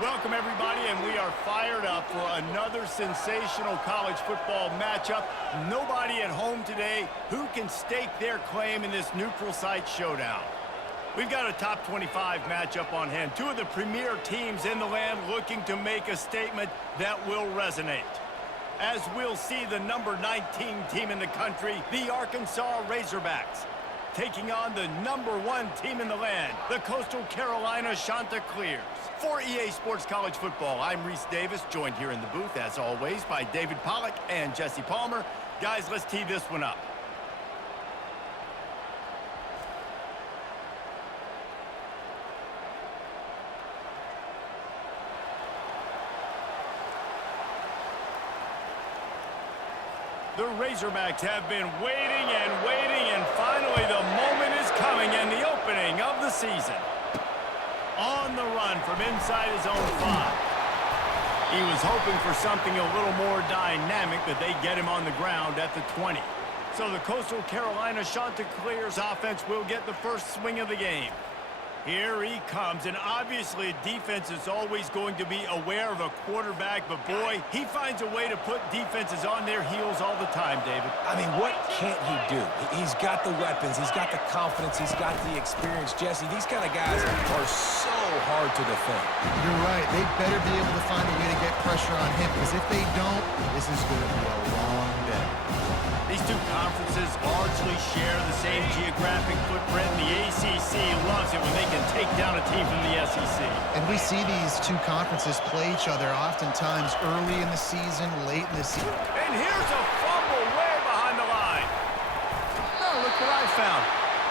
Welcome, everybody, and we are fired up for another sensational college football matchup. Nobody at home today who can stake their claim in this neutral site showdown. We've got a top 25 matchup on hand. Two of the premier teams in the land looking to make a statement that will resonate. As we'll see, the number 19 team in the country, the Arkansas Razorbacks, taking on the number 1 team in the land, the Coastal Carolina Chanticleers. For EA Sports College Football, I'm Reese Davis, joined here in the booth, as always, by David Pollack and Jesse Palmer. Guys, let's tee this one up. The Razorbacks have been waiting, and finally the moment is coming, and the opening of the season. On the run from inside his own 5. He was hoping for something a little more dynamic, but they get him on the ground at the 20. So the Coastal Carolina Chanticleers offense will get the first swing of the game. Here he comes, and obviously defense is always going to be aware of a quarterback, but boy, he finds a way to put defenses on their heels all the time, David. I mean, what can't he do? He's got the weapons, he's got the confidence, he's got the experience. Jesse, these kind of guys are so hard to defend. You're right. They better be able to find a way to get pressure on him, because if they don't, this is going to be a long day. These two conferences largely share the same geographic footprint. The ACC loves it when they can take down a team from the SEC. And we see these two conferences play each other oftentimes early in the season, late in the season. And here's a fumble way behind the line. Oh, look what I found.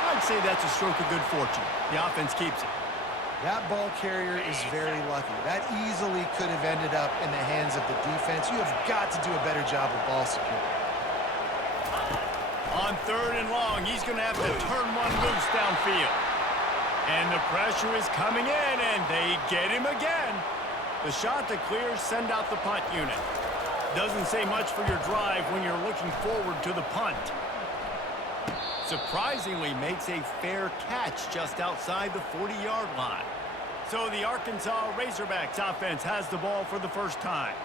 I'd say that's a stroke of good fortune. The offense keeps it. That ball carrier is very lucky. That easily could have ended up in the hands of the defense. You have got to do a better job of ball security. On 3rd and long, he's going to have to turn one loose downfield. And the pressure is coming in, and they get him again. The Chanticleers send out the punt unit. Doesn't say much for your drive when you're looking forward to the punt. Surprisingly makes a fair catch just outside the 40-yard line. So the Arkansas Razorbacks offense has the ball for the first time.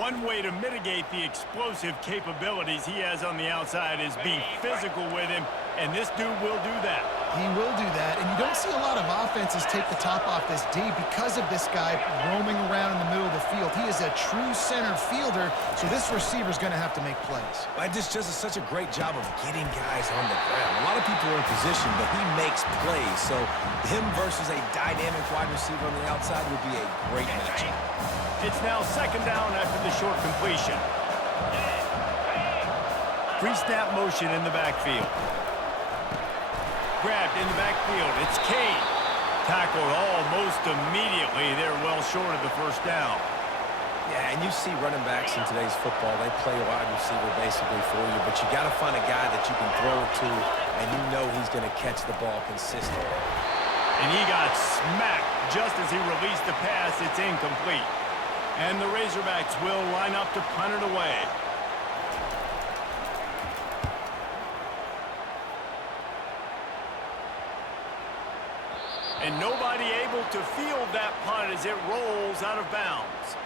One way to mitigate the explosive capabilities he has on the outside is be physical with him, and this dude will do that. He will do that, and you don't see a lot of offenses take the top off this D because of this guy roaming around in the middle of the field. He is a true center fielder, so this receiver's going to have to make plays. Just does such a great job of getting guys on the ground. A lot of people are in position, but he makes plays, so him versus a dynamic wide receiver on the outside would be a great matchup. It's now 2nd down after the short completion. Pre-snap motion in the backfield. Grabbed in the backfield. It's Kane. Tackled almost immediately. They're well short of the first down. Yeah, and you see running backs in today's football, they play wide receiver basically for you, but you got to find a guy that you can throw it to, and you know he's going to catch the ball consistently. And he got smacked just as he released the pass. It's incomplete. And the Razorbacks will line up to punt it away. And nobody able to field that punt as it rolls out of bounds.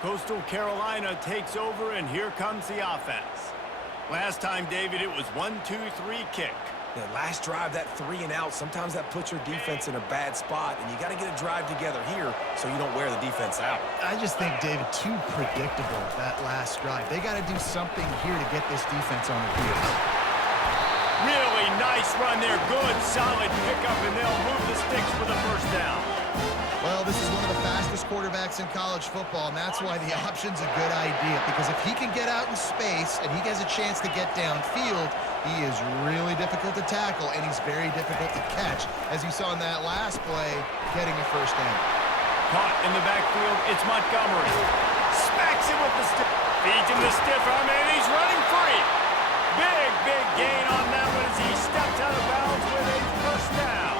Coastal Carolina takes over, and here comes the offense. Last time, David, it was 1-2-3 kick. The last drive, that 3 and out, sometimes that puts your defense in a bad spot, and you got to get a drive together here so you don't wear the defense out. I just think, David, too predictable, that last drive. They got to do something here to get this defense on their heels. Really nice run there. Good, solid pickup, and they'll move the sticks for the first down. Well, this is one of the fastest quarterbacks in college football, and that's why the option's a good idea, because if he can get out in space and he has a chance to get downfield, he is really difficult to tackle, and he's very difficult to catch, as you saw in that last play, getting a first down. Caught in the backfield, it's Montgomery. Smacks him with the stiff. Feeds him the stiff arm, and he's running free. Big gain on that one as he steps out of bounds with a first down.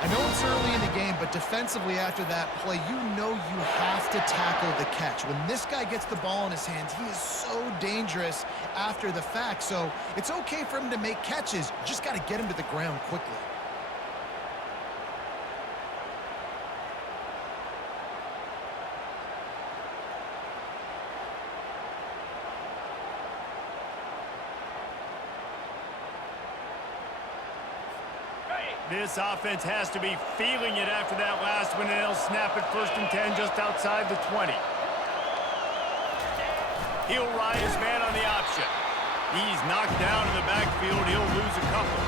I know it's early in the game, but defensively after that play, you know you have to tackle the catch. When this guy gets the ball in his hands, he is so dangerous after the fact. So it's okay for him to make catches. You just got to get him to the ground quickly. This offense has to be feeling it after that last one, and they'll snap it 1st and 10 just outside the 20. He'll ride his man on the option. He's knocked down in the backfield. He'll lose a couple.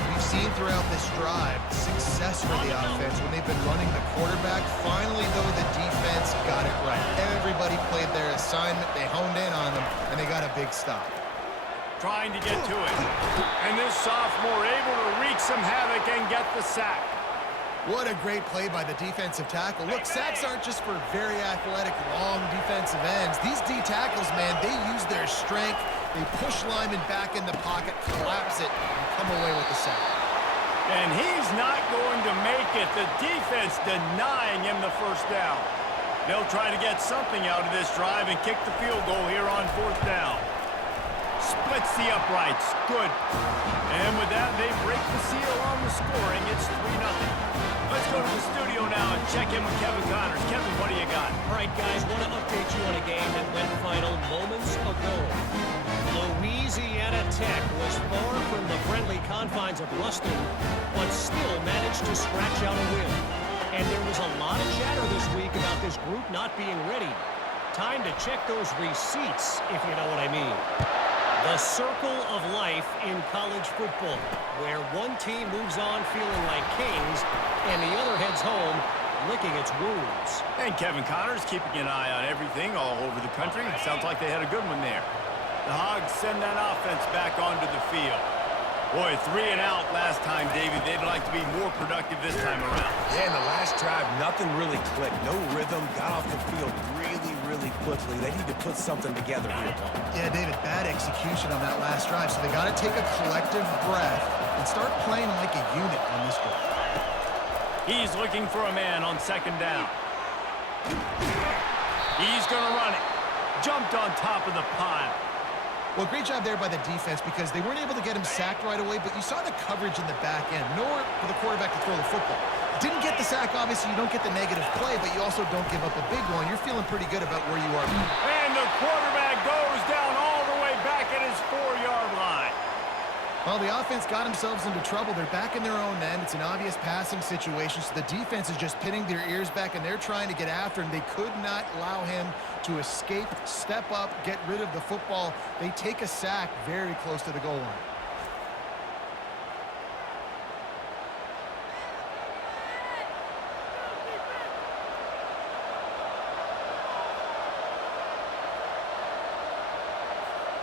We've seen throughout this drive success for the offense when they've been running the quarterback. Finally, though, the defense got it right. Everybody played their assignment. They honed in on them, and they got a big stop. Trying to get to it. And this sophomore able to wreak some havoc and get the sack. What a great play by the defensive tackle. Look, sacks aren't just for very athletic, long defensive ends. These D tackles, man, they use their strength. They push linemen back in the pocket, collapse it, and come away with the sack. And he's not going to make it. The defense denying him the 1st down. They'll try to get something out of this drive and kick the field goal here on 4th down. Splits the uprights. Good. And with that, they break the seal on the scoring. It's 3-0. Let's go to the studio now and check in with Kevin Connors. Kevin, what do you got? All right, guys, want to update you on a game that went final moments ago. Louisiana Tech was far from the friendly confines of Ruston, but still managed to scratch out a win. And there was a lot of chatter this week about this group not being ready. Time to check those receipts, if you know what I mean. The circle of life in college football, where one team moves on feeling like kings and the other heads home licking its wounds. And Kevin Connors keeping an eye on everything all over the country. Sounds like they had a good one there. The Hogs send that offense back onto the field. Boy, 3 and out last time, Davey. They'd like to be more productive this time around. Yeah, in the last drive, nothing really clicked. No rhythm, got off the field really quickly. They need to put something together here, Paul. Yeah, David, bad execution on that last drive, so they got to take a collective breath and start playing like a unit on this one. He's looking for a man on 2nd down. He's going to run it. Jumped on top of the pile. Well, great job there by the defense because they weren't able to get him sacked right away, but you saw the coverage in the back end. Nowhere for the quarterback to throw the football. Didn't get the sack, obviously. You don't get the negative play, but you also don't give up a big one. You're feeling pretty good about where you are. And the quarterback goes down all the way back at his 4-yard line. Well, the offense got themselves into trouble. They're back in their own end. It's an obvious passing situation, so the defense is just pinning their ears back, and they're trying to get after him. They could not allow him to escape, step up, get rid of the football. They take a sack very close to the goal line.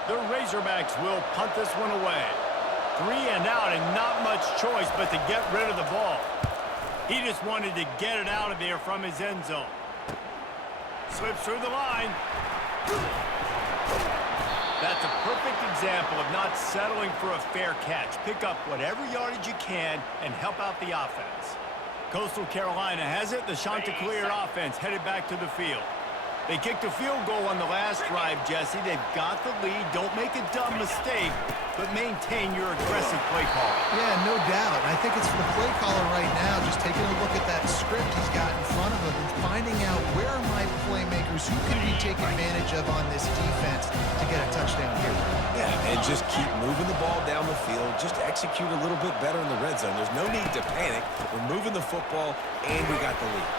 The Razorbacks will punt this one away. 3 and out and not much choice but to get rid of the ball. He just wanted to get it out of there from his end zone. Slips through the line. That's a perfect example of not settling for a fair catch. Pick up whatever yardage you can and help out the offense. Coastal Carolina has it. The Chanticleer offense headed back to the field. They kicked a field goal on the last drive, Jesse. They've got the lead. Don't make a dumb mistake, but maintain your aggressive play call. Yeah, no doubt. I think it's for the play caller right now, just taking a look at that script he's got in front of him and finding out where are my playmakers, who can he take advantage of on this defense to get a touchdown here. Yeah, and just keep moving the ball down the field. Just execute a little bit better in the red zone. There's no need to panic. We're moving the football, and we got the lead.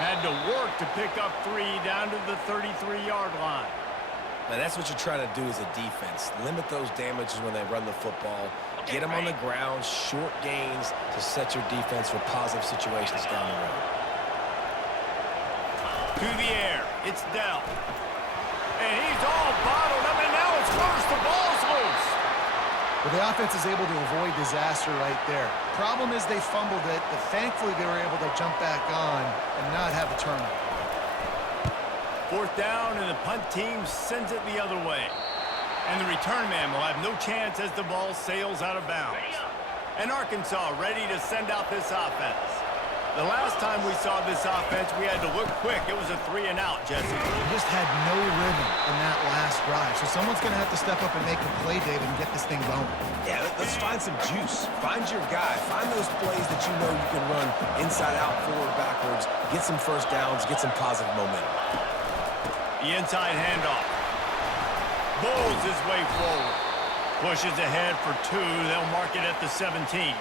Had to work to pick up 3 down to the 33-yard line. Now, that's what you try to do as a defense. Limit those damages when they run the football. Get them on the ground, short gains to set your defense for positive situations down the road. To the air. It's Dell. And he's all bottled up, and now it's worse. The ball's loose. Well, the offense is able to avoid disaster right there. Problem is they fumbled it, but thankfully they were able to jump back on and not have a turnover. 4th down, and the punt team sends it the other way. And the return man will have no chance as the ball sails out of bounds. And Arkansas ready to send out this offense. The last time we saw this offense, we had to look quick. It was a 3 and out, Jesse. They just had no rhythm in that last drive. So someone's going to have to step up and make a play, David, and get this thing going. Yeah, let's find some juice. Find your guy. Find those plays that you know you can run inside out, forward, backwards. Get some first downs. Get some positive momentum. The inside handoff. Bowls his way forward. Pushes ahead for 2. They'll mark it at the 17.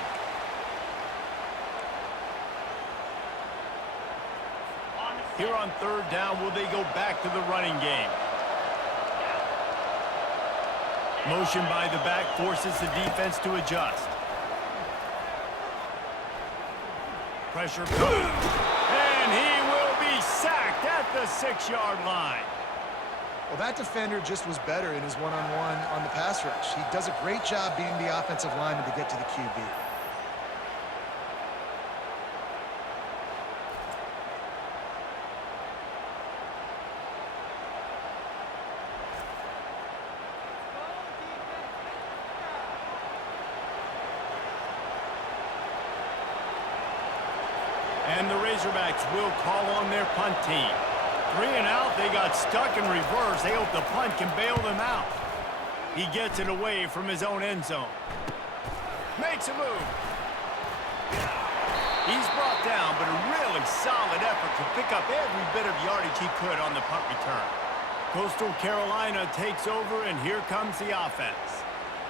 Here on third down, will they go back to the running game? Motion by the back forces the defense to adjust. Pressure coming. And he will be sacked at the 6-yard line. Well, that defender just was better in his one-on-one on the pass rush. He does a great job being the offensive lineman to get to the QB. And the Razorbacks will call on their punt team. 3 and out, they got stuck in reverse. They hope the punt can bail them out. He gets it away from his own end zone. Makes a move. He's brought down, but a really solid effort to pick up every bit of yardage he could on the punt return. Coastal Carolina takes over, and here comes the offense.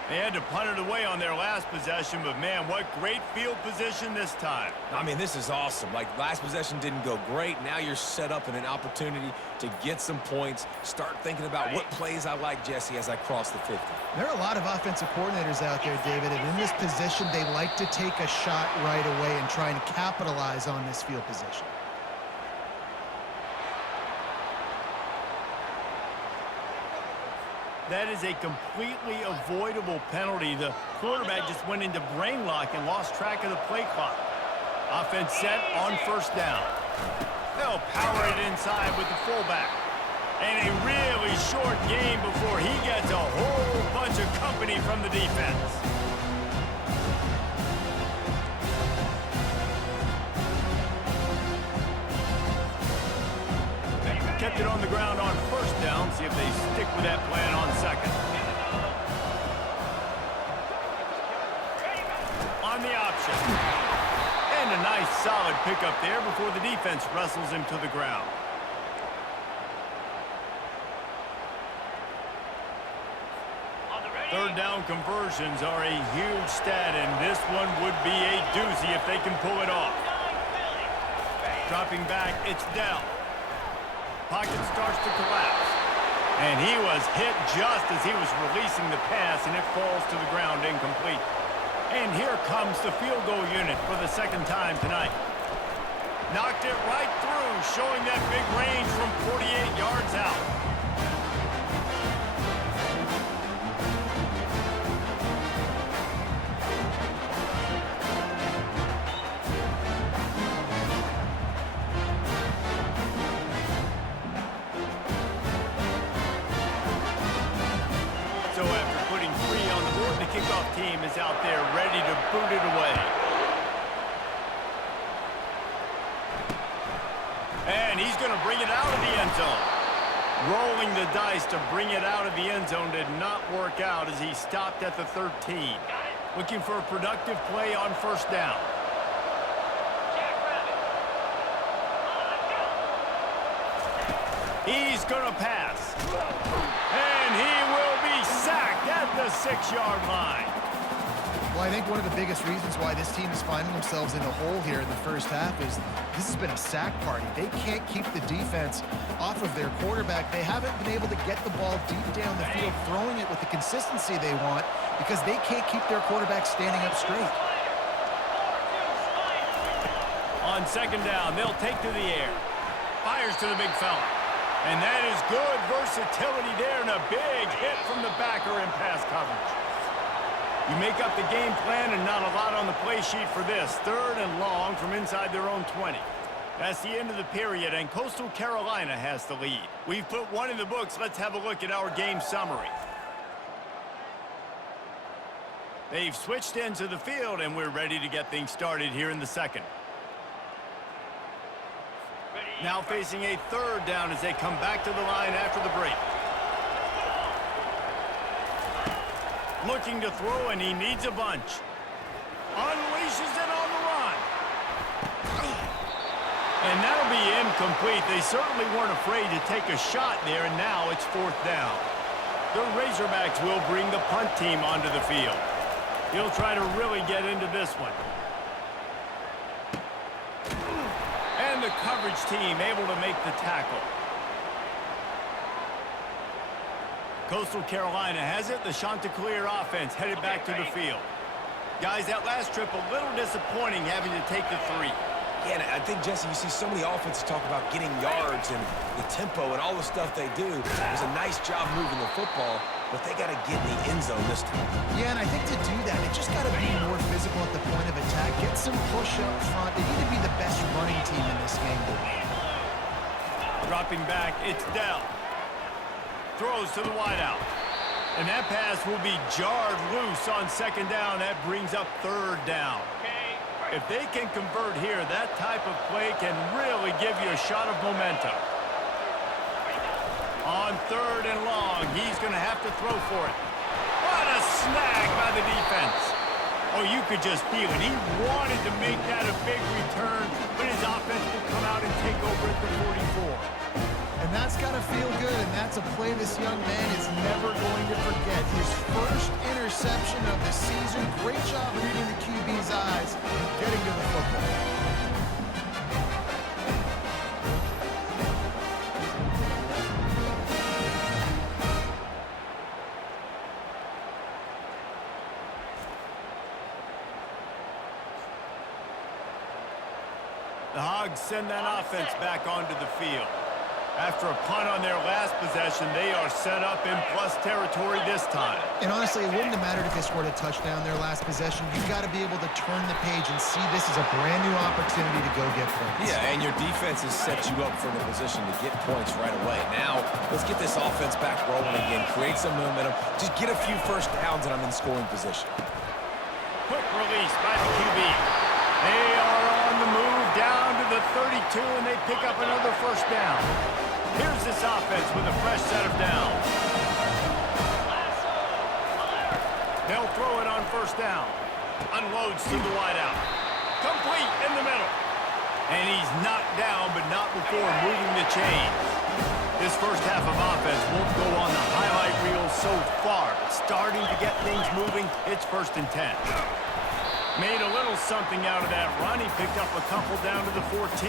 They had to punt it away on their last possession, but man, what great field position this time. I mean, this is awesome. Like, last possession didn't go great. Now you're set up in an opportunity to get some points. Start thinking about what plays I like, Jesse, as I cross the 50. There are a lot of offensive coordinators out there, David, and in this position, they like to take a shot right away and try and capitalize on this field position. That is a completely avoidable penalty. The quarterback just went into brain lock and lost track of the play clock. Offense set on first down. They'll power it inside with the fullback. And a really short game before he gets a whole bunch of company from the defense. Kept it on the ground on first down. See if they stick with that plan on second. On the option. And a nice solid pickup there before the defense wrestles him to the ground. Third down conversions are a huge stat, and this one would be a doozy if they can pull it off. Dropping back, it's Dell. Pocket starts to collapse. And he was hit just as he was releasing the pass, and it falls to the ground incomplete. And here comes the field goal unit for the second time tonight. Knocked it right through, showing that big range from 48 yards out. So after putting 3 on the board, the kickoff team is out there ready to boot it away. And he's going to bring it out of the end zone. Rolling the dice to bring it out of the end zone did not work out as he stopped at the 13. Looking for a productive play on first down. He's going to pass. And he will be sacked at the 6-yard line. Well, I think one of the biggest reasons why this team is finding themselves in a hole here in the first half is this has been a sack party. They can't keep the defense off of their quarterback. They haven't been able to get the ball deep down the field, throwing it with the consistency they want because they can't keep their quarterback standing up straight. On second down, they'll take to the air. Fires to the big fella. And that is good versatility there and a big hit from the backer in pass coverage. You make up the game plan and not a lot on the play sheet for this. Third and long from inside their own 20. That's the end of the period, and Coastal Carolina has the lead. We've put 1 in the books. Let's have a look at our game summary. They've switched into the field, and we're ready to get things started here in the second. Now facing a third down as they come back to the line after the break. Looking to throw, and he needs a bunch. Unleashes it on the run. And that'll be incomplete. They certainly weren't afraid to take a shot there, and now it's fourth down. The Razorbacks will bring the punt team onto the field. He'll try to really get into this one. And the the coverage team able to make the tackle. Coastal Carolina has it. The Chanticleer offense headed back to the field. Guys, that last trip a little disappointing having to take the 3. Yeah, and I think, Jesse, you see so many offenses talk about getting yards and the tempo and all the stuff they do. It was a nice job moving the football, but they got to get in the end zone this time. Yeah, and I think to do that, they just got to be more physical at the point of attack. Get some push up front. They need to be the best running team in this game. Dropping back, it's Dell. Throws to the wideout. And that pass will be jarred loose on 2nd down. That brings up 3rd down. If they can convert here, that type of play can really give you a shot of momentum. On 3rd and long, he's going to have to throw for it. What a snag by the defense. Oh, you could just feel it. He wanted to make that a big return, but his offense will come out and take over at the 44. And that's got to feel good, and that's a play this young man is never going to forget. His first interception of the season. Great job reading the QB's eyes and getting to the football. The Hogs send that offense back onto the field. After a punt on their last possession, they are set up in plus territory this time. And honestly, it wouldn't have mattered if they scored a touchdown their last possession. You've got to be able to turn the page and see this as a brand new opportunity to go get points. Yeah, and your defense has set you up for the position to get points right away. Now, let's get this offense back rolling again, create some momentum, just get a few first downs, and I'm in scoring position. Quick release by the QB. They are on the move down to the 32, and they pick up another first down. Here's this offense with a fresh set of downs. They'll throw it on 1st down. Unloads to the wideout. Complete in the middle. And he's knocked down, but not before moving the chains. This first half of offense won't go on the highlight reel so far. Starting to get things moving, it's 1st and 10. Made a little something out of that run. He picked up a couple down to the 14.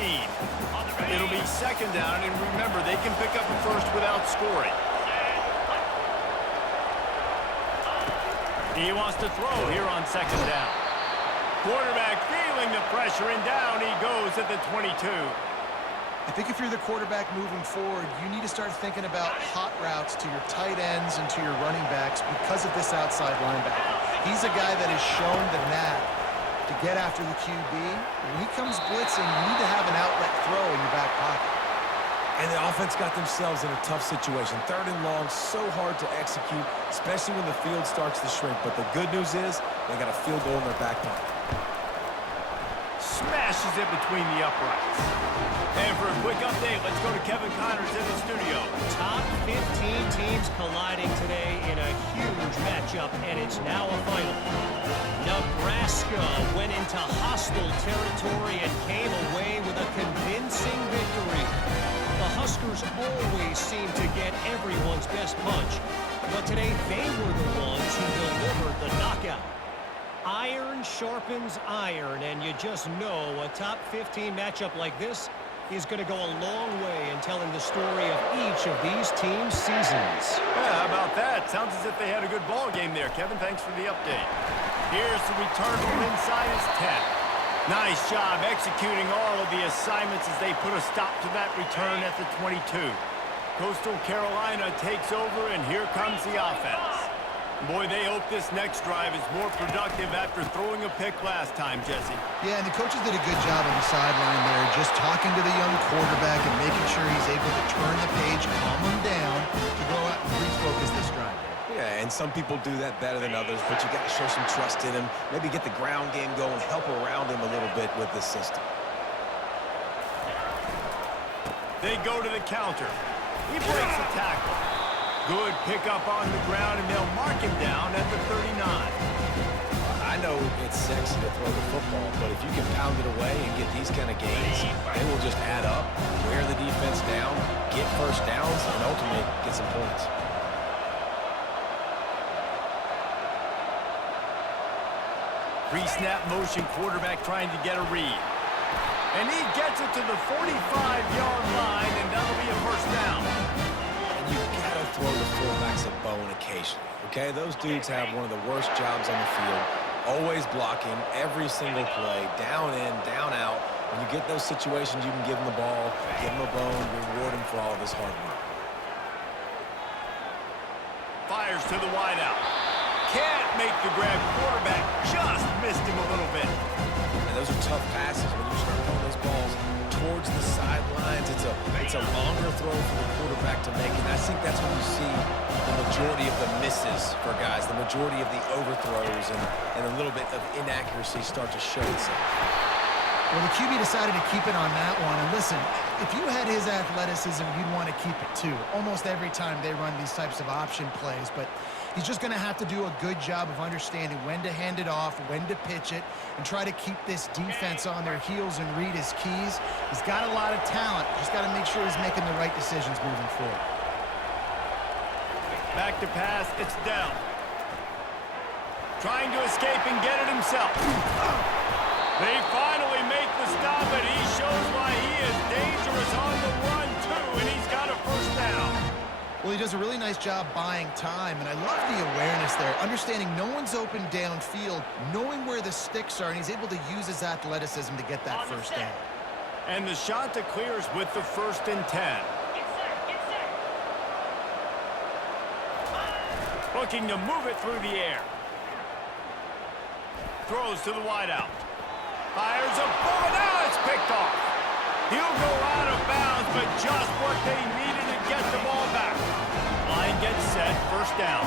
It'll be 2nd down, and remember, they can pick up a first without scoring. He wants to throw here on 2nd down. Quarterback feeling the pressure, and down he goes at the 22. I think if you're the quarterback moving forward, you need to start thinking about hot routes to your tight ends and to your running backs because of this outside linebacker. He's a guy that has shown the knack to get after the QB. When he comes blitzing, you need to have an outlet throw in your back pocket. And the offense got themselves in a tough situation. 3rd and long, so hard to execute, especially when the field starts to shrink. But the good news is they got a field goal in their back pocket. Smashes it between the uprights. And for a quick update, let's go to Kevin Connors in the studio. Top 15 teams colliding today in a huge matchup, and it's now a final. Nebraska went into hostile territory and came away with a convincing victory. The Huskers always seem to get everyone's best punch, but today they were the ones who delivered the knockout. Iron sharpens iron, and you just know a top 15 matchup like this is going to go a long way in telling the story of each of these teams' seasons. Yeah, how about that? Sounds as if they had a good ball game there, Kevin. Thanks for the update. Here's the return from inside his 10. Nice job executing all of the assignments as they put a stop to that return at the 22. Coastal Carolina takes over, and here comes the offense. Boy, they hope this next drive is more productive after throwing a pick last time, Jesse. Yeah, and the coaches did a good job on the sideline there, just talking to the young quarterback and making sure he's able to turn the page, calm him down, to go out and refocus this drive. Yeah, and some people do that better than others, but you got to show some trust in him, maybe get the ground game going, help around him a little bit with this system. They go to the counter. He breaks the tackle. Good pickup on the ground, and they'll mark him down at the 39. I know it's sexy to throw the football, but if you can pound it away and get these kind of gains, they will just add up, wear the defense down, get first downs, and ultimately get some points. Pre-snap motion quarterback trying to get a read. And he gets it to the 45-yard line, and that'll be a first down. And you've got to throw the fullbacks a bone occasionally, okay? Those dudes have one of the worst jobs on the field, always blocking every single play, down in, down out. When you get those situations, you can give them the ball, give them a bone, reward them for all of this hard work. Fires to the wideout. Can't make the grab. Quarterback just missed him a little bit. And those are tough passes when you start throwing those balls towards the sidelines. It's a longer throw for the quarterback to make, and I think that's when you see the majority of the misses for guys, the majority of the overthrows, and a little bit of inaccuracy start to show itself. Well, the QB decided to keep it on that one. And listen, if you had his athleticism, you'd want to keep it too. Almost every time they run these types of option plays. But he's just going to have to do a good job of understanding when to hand it off, when to pitch it, and try to keep this defense on their heels and read his keys. He's got a lot of talent. Just got to make sure he's making the right decisions moving forward. Back to pass. It's down. Trying to escape and get it himself. They finally make the stop, and he shows why he is dangerous on the run, too, and he's got a first down. Well, he does a really nice job buying time, and I love the awareness there, understanding no one's open downfield, knowing where the sticks are, and he's able to use his athleticism to get that first down. And the Shanta clears with the 1st and 10. Looking to move it through the air. Throws to the wideout. Fires a bullet. Now it's picked off. He'll go out of bounds, but just what they needed to get the ball back. Line gets set. First down.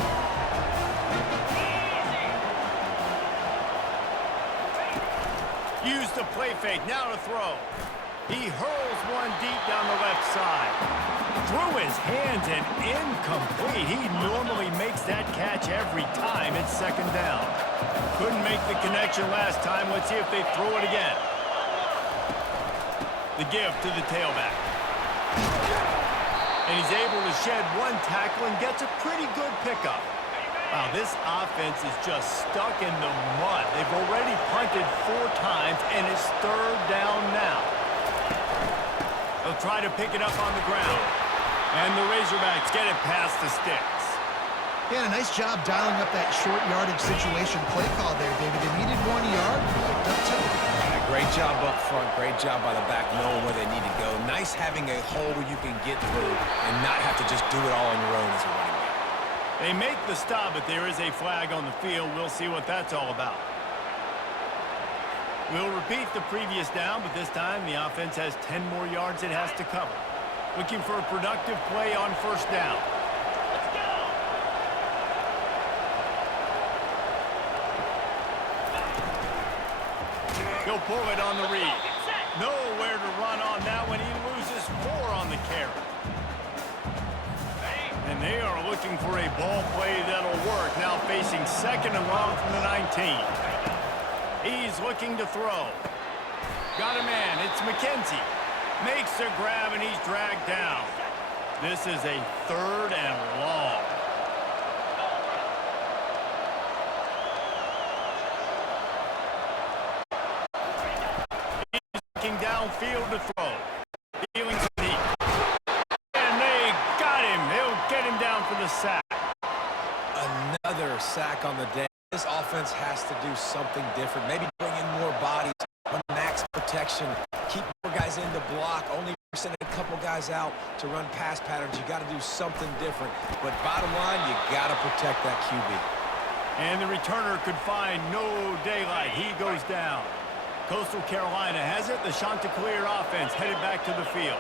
Use the play fake. Now to throw. He hurls one deep down the left side. Through his hands and incomplete. He normally makes that catch every time. It's 2nd down. Couldn't make the connection last time. Let's see if they throw it again. The give to the tailback. And he's able to shed one tackle and gets a pretty good pickup. Wow, this offense is just stuck in the mud. They've already punted 4 times, and it's 3rd down now. They'll try to pick it up on the ground. And the Razorbacks get it past the sticks. Yeah, a nice job dialing up that short yardage situation play call there, David. They needed 1 yard. Picked up 2. Yeah, great job up front. Great job by the back knowing where they need to go. Nice having a hole where you can get through and not have to just do it all on your own as a running back. They make the stop, but there is a flag on the field. We'll see what that's all about. We'll repeat the previous down, but this time the offense has 10 more yards it has to cover. Looking for a productive play on 1st down. He'll pull it on the read. Nowhere to run on that one. He loses 4 on the carry. And they are looking for a ball play that'll work. Now facing 2nd and long from the 19. He's looking to throw. Got a man. It's McKenzie. Makes a grab, and he's dragged down. This is a 3rd and long. He's looking downfield to throw. Feeling deep. And they got him. They'll get him down for the sack. Another sack on the day. This offense has to do something different. Maybe bring in more bodies, max protection, keep more guys in to block, only send a couple guys out to run pass patterns. You got to do something different. But bottom line, you got to protect that QB. And the returner could find no daylight. He goes down. Coastal Carolina has it. The Chanticleer offense headed back to the field.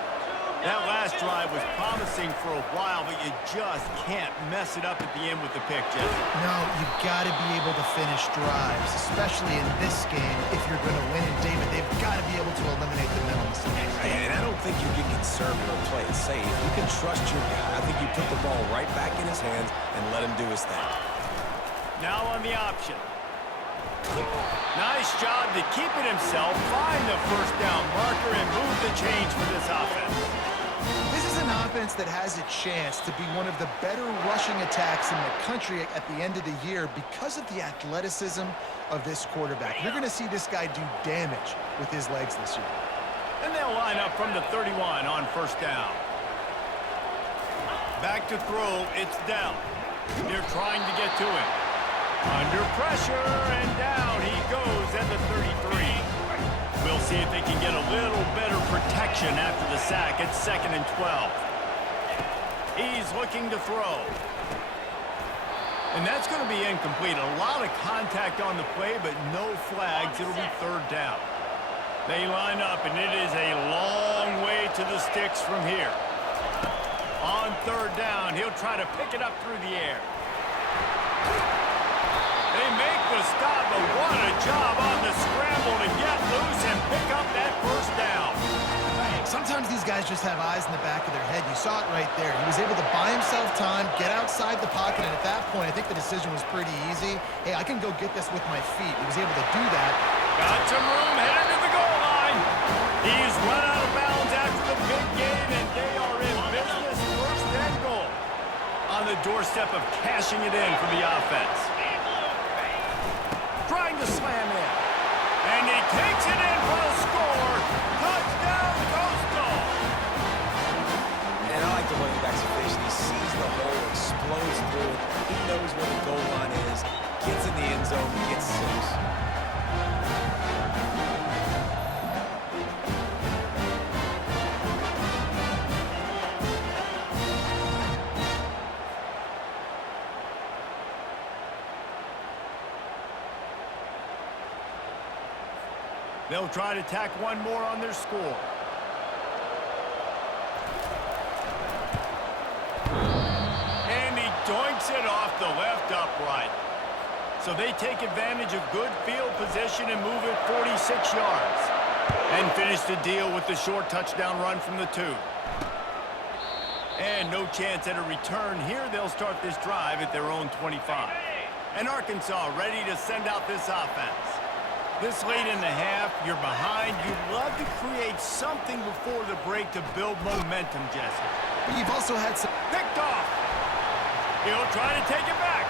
That last drive was promising for a while, but you just can't mess it up at the end with the pick, Jesse. No, you've got to be able to finish drives, especially in this game if you're going to win. And, David, they've got to be able to eliminate the mental mistakes. And I don't think you get conservative or play it safe. You can trust your guy. I think you put the ball right back in his hands and let him do his thing. Now on the option. Nice job to keep it himself, find the 1st down marker, and move the chains for this offense. This is an offense that has a chance to be one of the better rushing attacks in the country at the end of the year because of the athleticism of this quarterback. You're going to see this guy do damage with his legs this year. And they'll line up from the 31 on first down. Back to throw, it's Dell. They're trying to get to him. Under pressure, and down he goes at the 33. We'll see if they can get a little better protection after the sack. It's 2nd and 12. He's looking to throw. And that's going to be incomplete. A lot of contact on the play, but no flags. It'll be 3rd down. They line up, and it is a long way to the sticks from here. On 3rd down, he'll try to pick it up through the air. They make the stop, but what a job on the scramble to get loose and pick up that 1st down. Sometimes these guys just have eyes in the back of their head. You saw it right there. He was able to buy himself time, get outside the pocket, and at that point, I think the decision was pretty easy. Hey, I can go get this with my feet. He was able to do that. Got some room, headed to the goal line. He's run out of bounds after the big gain, and they are in business. 1st and goal. On the doorstep of cashing it in for the offense. Trying to slam in. And he takes it in for the score. Touchdown, Coastal. And I like the running back's vision. He sees the hole, explodes through it. He knows where the goal line is, gets in the end zone, gets 6. They'll try to tack one more on their score. And he doinks it off the left upright. So they take advantage of good field position and move it 46 yards. And finish the deal with the short touchdown run from the 2. And no chance at a return here. They'll start this drive at their own 25. And Arkansas ready to send out this offense. This late in the half, you're behind. You'd love to create something before the break to build momentum, Jesse. But you've also had some... Picked off. He'll try to take it back.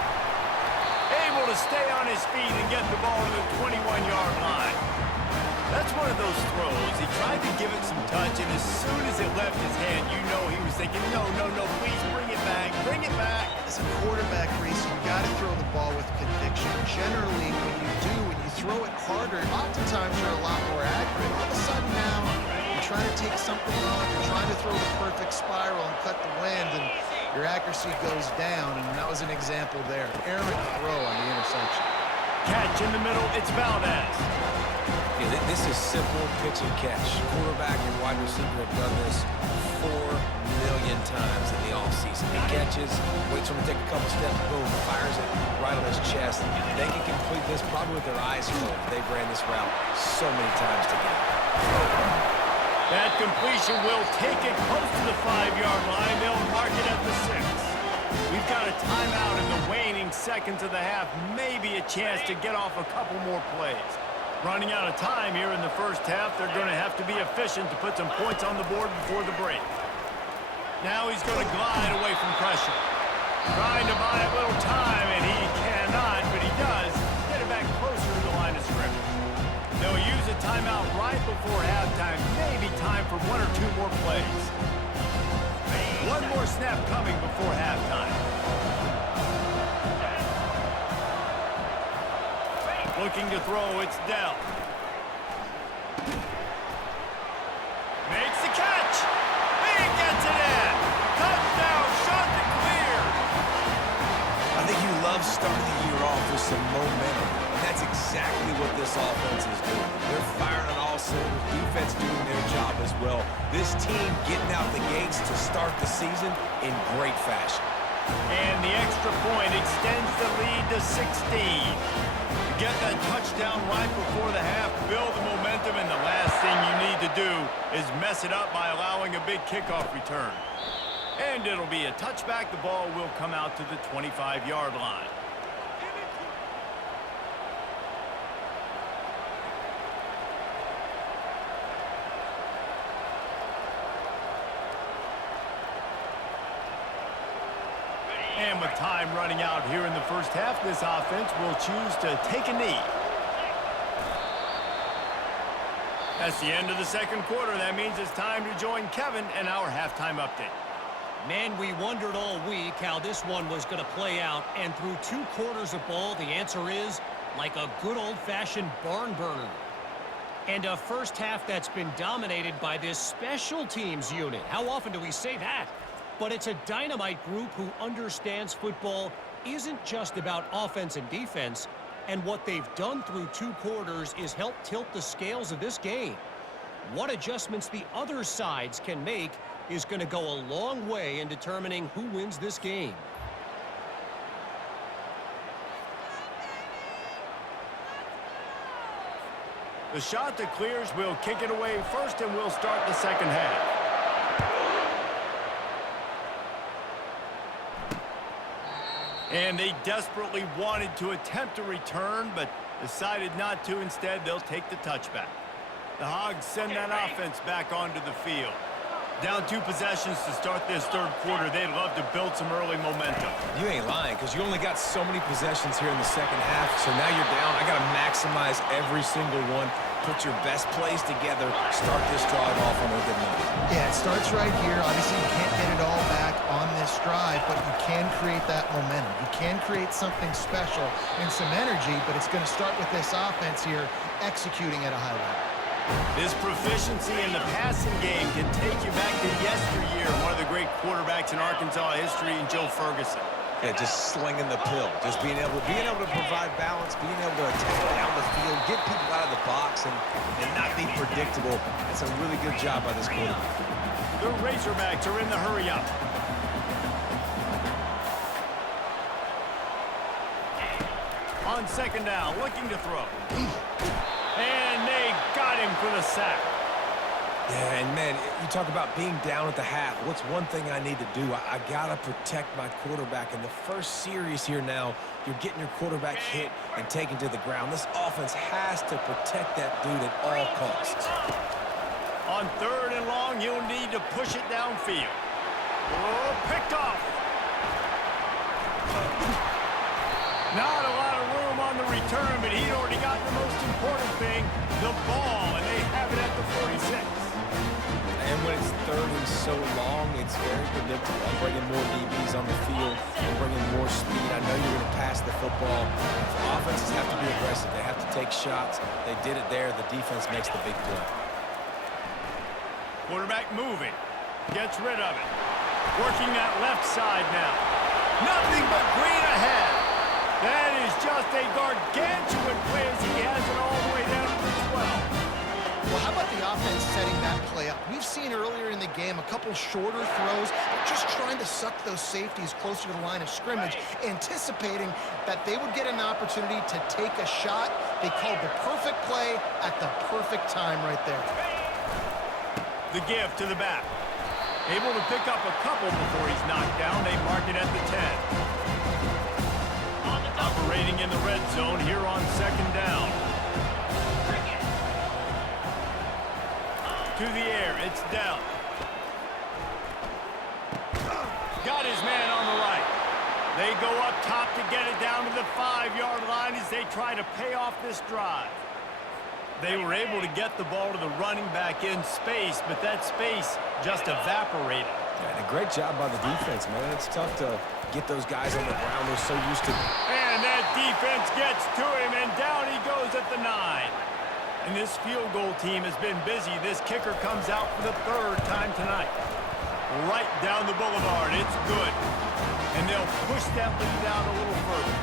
Able to stay on his feet and get the ball to the 21-yard line. That's one of those throws. He tried to give it some touch, and as soon as it left his hand, you know he was thinking, no, please bring it back, bring it back. As a quarterback, Reese, you've got to throw the ball with conviction. Generally, when you throw it harder, oftentimes you're a lot more accurate. All of a sudden now, you're trying to take something off, you're trying to throw the perfect spiral and cut the wind, and your accuracy goes down, and that was an example there. Errant throw on the interception. Catch in the middle, it's Valdez. Yeah, this is simple pitch and catch. Quarterback and wide receiver have done this 4 million times in the offseason. He catches, waits for him to take a couple steps, boom, fires it right on his chest. They can complete this probably with their eyes closed. They've ran this route so many times together. That completion will take it close to the 5-yard line. They'll mark it at the 6. We've got a timeout in the waning seconds of the half. Maybe a chance to get off a couple more plays. Running out of time here in the first half. They're going to have to be efficient to put some points on the board before the break. Now he's going to glide away from pressure. Trying to buy a little time, and he cannot, but he does get it back closer to the line of scrimmage. They'll use a timeout right before halftime. Maybe time for 1 or 2 more plays. One more snap coming before halftime. Looking to throw, it's Dell. Makes the catch. He gets it in. Touchdown, shot to clear. I think you love starting the year off with some momentum. And that's exactly what this offense is doing. They're firing on all cylinders. Defense doing their job as well. This team getting out the gates to start the season in great fashion. And the extra point extends the lead to 16. Get that touchdown right before the half, build the momentum, and the last thing you need to do is mess it up by allowing a big kickoff return. And it'll be a touchback. The ball will come out to the 25-yard line. And with time running out here in the first half, this offense will choose to take a knee. That's the end of the second quarter. That means it's time to join Kevin in our halftime update. Man, we wondered all week how this one was going to play out, and through 2 quarters of ball, the answer is like a good old-fashioned barn burner. And a first half that's been dominated by this special teams unit. How often do we say that? But it's a dynamite group who understands football isn't just about offense and defense, and what they've done through 2 quarters is help tilt the scales of this game. What adjustments the other sides can make is going to go a long way in determining who wins this game. The shot that clears will kick it away first, and we'll start the second half. And they desperately wanted to attempt a return, but decided not to. Instead, they'll take the touchback. The Hogs send that offense back onto the field. Down 2 possessions to start this third quarter. They'd love to build some early momentum. You ain't lying, because you only got so many possessions here in the second half. So now you're down. I got to maximize every single one. Put your best plays together. Start this drive off on a good note. Yeah, it starts right here. Obviously, you can't get it all back on this drive, but you can create that momentum. You can create something special and some energy, but it's going to start with this offense here executing at a high level. This proficiency in the passing game can take you back to yesteryear. One of the great quarterbacks in Arkansas history, and Joe Ferguson. Yeah, just slinging the pill. Just being able to provide balance, being able to attack down the field, get people out of the box, and not be predictable. That's a really good job by this quarterback. The Razorbacks are in the hurry-up. On second down, looking to throw. And they got him for the sack. Yeah, and man, you talk about being down at the half. What's one thing I need to do? I got to protect my quarterback. In the first series here now, you're getting your quarterback hit and taken to the ground. This offense has to protect that dude at all costs. On third and long, you'll need to push it downfield. Oh, picked off. Not a lot of room on the return, but he'd already got the most important thing, the ball, and they have it at the 46. And when it's third and so long, it's very predictable. I'm bringing more DBs on the field. I'm bringing more speed. I know you're going to pass the football. Offenses have to be aggressive. They have to take shots. They did it there. The defense makes the big play. Quarterback moving. Gets rid of it. Working that left side now. Nothing but green ahead. That is just a gargantuan play as he has it all the way down to the 12. Well, how about the offense setting that play up? We've seen earlier in the game a couple shorter throws, just trying to suck those safeties closer to the line of scrimmage, anticipating that they would get an opportunity to take a shot. They called the perfect play at the perfect time right there. The give to the back. Able to pick up a couple before he's knocked down. They mark it at the 10. Operating in the red zone here on second down. To the air, it's down. Got his man on the right. They go up top to get it down to the 5-yard line as they try to pay off this drive. They were able to get the ball to the running back in space, but that space just evaporated. Yeah, and a great job by the defense, man. It's tough to get those guys on the ground. They're so used to it. And that defense gets to him, and down he goes at the 9. And this field goal team has been busy. This kicker comes out for the 3rd time tonight. Right down the boulevard. It's good. And they'll push that lead down a little further.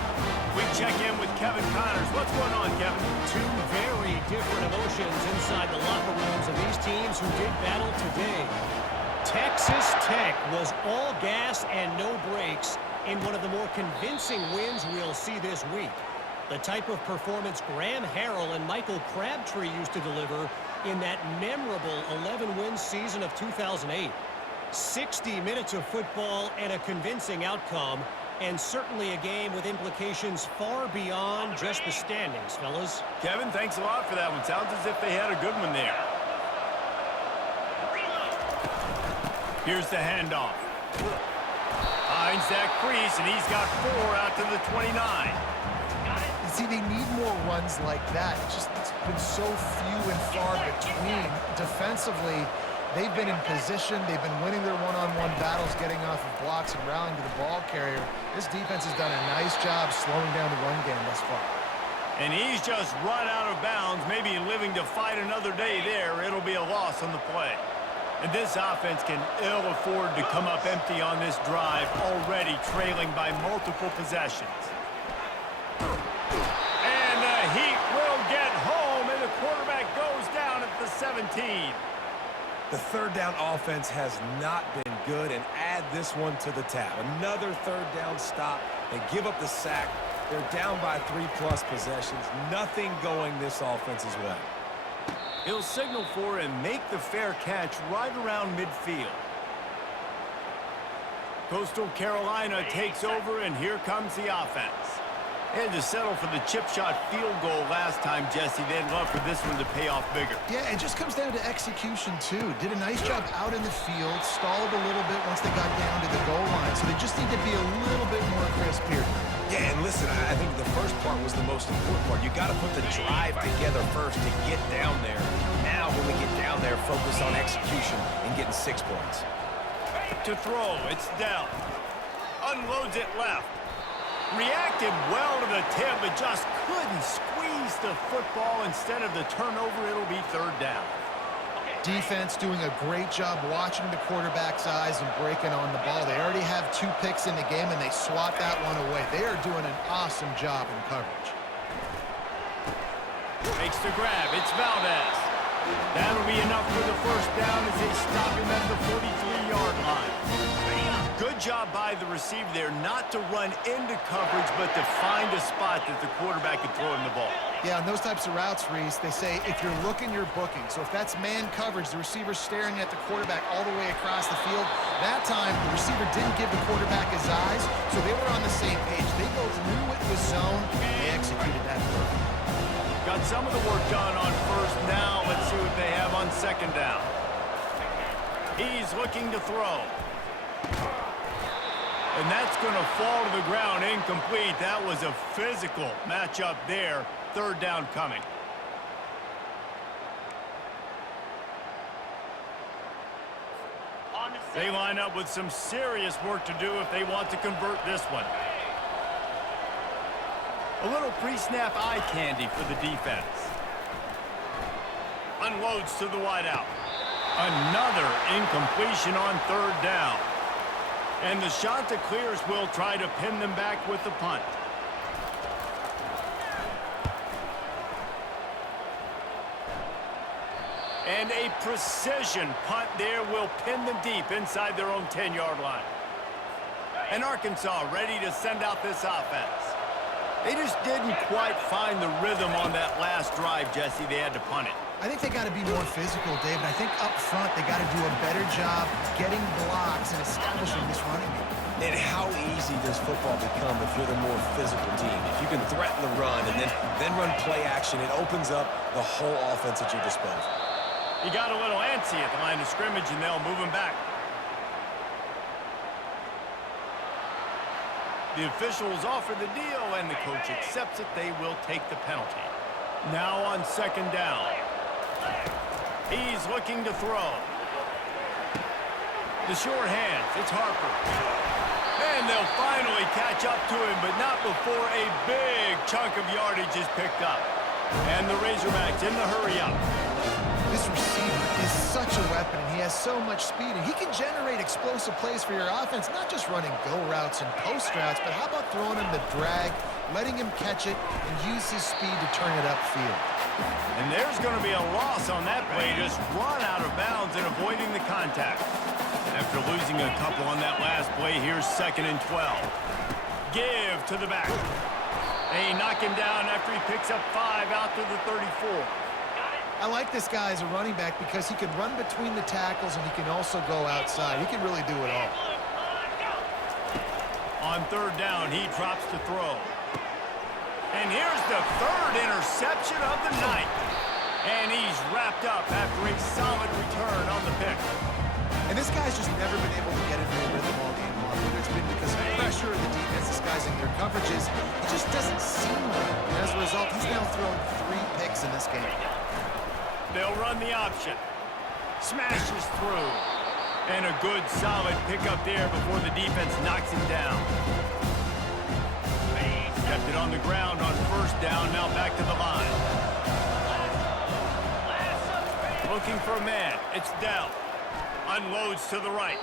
We check in with Kevin Connors. What's going on, Kevin? 2 very different emotions inside the locker rooms of these teams who did battle today. Texas Tech was all gas and no brakes in one of the more convincing wins we'll see this week. The type of performance Graham Harrell and Michael Crabtree used to deliver in that memorable 11-win season of 2008. 60 minutes of football and a convincing outcome, and certainly a game with implications far beyond just the standings, fellas. Kevin, thanks a lot for that one. Sounds as if they had a good one there. Here's the handoff. Finds that crease, and he's got 4 out to the 29. See, they need more runs like that. It's been so few and far between. Defensively, they've been in position. They've been winning their one-on-one battles, getting off of blocks and rallying to the ball carrier. This defense has done a nice job slowing down the run game thus far. And he's just run out of bounds, maybe living to fight another day there. It'll be a loss on the play. And this offense can ill afford to come up empty on this drive, already trailing by multiple possessions. And the Heat will get home, and the quarterback goes down at the 17. The third down offense has not been good, and add this one to the tab. Another third down stop. They give up the sack. They're down by 3+ possessions. Nothing going this offense's way. He'll signal for and make the fair catch right around midfield. Coastal Carolina takes over, and here comes the offense. They had to settle for the chip shot field goal last time, Jesse. They'd love for this one to pay off bigger. Yeah, it just comes down to execution, too. Did a nice job out in the field, stalled a little bit once they got down to the goal line, so they just need to be a little bit more crisp here. Yeah, and listen, I think the first part was the most important part. You got to put the drive together first to get down there. Now, when we get down there, focus on execution and getting 6 points. To throw, it's down. Unloads it left. Reacted well to the tip, but just couldn't squeeze the football. Instead of the turnover, it'll be third down. Defense doing a great job watching the quarterback's eyes and breaking on the ball. They already have 2 picks in the game, and they swat that one away. They are doing an awesome job in coverage. Makes the grab. It's Valdez. That'll be enough for the first down as they stop him at the 43-yard line. Good job by the receiver there not to run into coverage, but to find a spot that the quarterback could throw him the ball. Yeah, on those types of routes, Reese, they say if you're looking, you're booking. So if that's man coverage, the receiver's staring at the quarterback all the way across the field. That time, the receiver didn't give the quarterback his eyes, so they were on the same page. They both knew it was zone, and they executed that perfectly. Got some of the work done on first. Now let's see what they have on second down. He's looking to throw. And that's going to fall to the ground incomplete. That was a physical matchup there. Third down coming. They line up with some serious work to do if they want to convert this one. A little pre-snap eye candy for the defense. Unloads to the wideout. Another incompletion on third down. And the shot that clears will try to pin them back with the punt. And a precision punt there will pin them deep inside their own 10-yard line. And Arkansas ready to send out this offense. They just didn't quite find the rhythm on that last drive, Jesse. They had to punt it. I think they got to be more physical, David. I think up front they got to do a better job getting blocks and establishing this running game. And how easy does football become if you're the more physical team? If you can threaten the run and then run play action, it opens up the whole offense at your disposal. He got a little antsy at the line of scrimmage, and they'll move him back. The officials offer the deal, and the coach accepts it. They will take the penalty. Now on second down. He's looking to throw. The short hands. It's Harper. And they'll finally catch up to him, but not before a big chunk of yardage is picked up. And the Razorbacks in the hurry-up. This receiver is such a weapon, and he has so much speed, and he can generate explosive plays for your offense, not just running go routes and post routes, but how about throwing him the drag, letting him catch it, and use his speed to turn it upfield. And there's going to be a loss on that play, just run out of bounds and avoiding the contact. After losing a couple on that last play, here's 2nd and 12. Give to the back. They knock him down after he picks up 5 out to the 34. I like this guy as a running back because he can run between the tackles and he can also go outside. He can really do it all. On third down, he drops to throw. And here's the 3rd interception of the night. And he's wrapped up after a solid return on the pick. And this guy's just never been able to get into a rhythm all game long. Whether it's been because of pressure or the defense disguising their coverages, it just doesn't seem like it. As result, he's now thrown 3 picks in this game. They'll run the option. Smashes through. And a good, solid pickup there before the defense knocks him down. Kept it on the ground on first down, now back to the line. Looking for a man. It's Dell. Unloads to the right.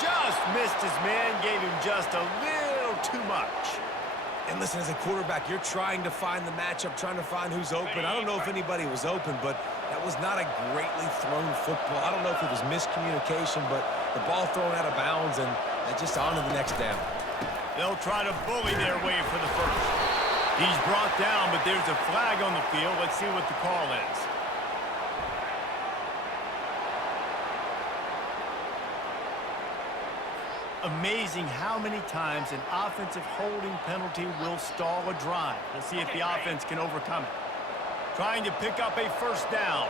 Just missed his man, gave him just a little too much. And listen, as a quarterback, you're trying to find the matchup, trying to find who's open. I don't know if anybody was open, but that was not a greatly thrown football. I don't know if it was miscommunication, but the ball thrown out of bounds and just on to the next down. They'll try to bully their way for the first. He's brought down, but there's a flag on the field. Let's see what the call is. Amazing how many times an offensive holding penalty will stall a drive. We'll see if the offense can overcome it. Trying to pick up a first down.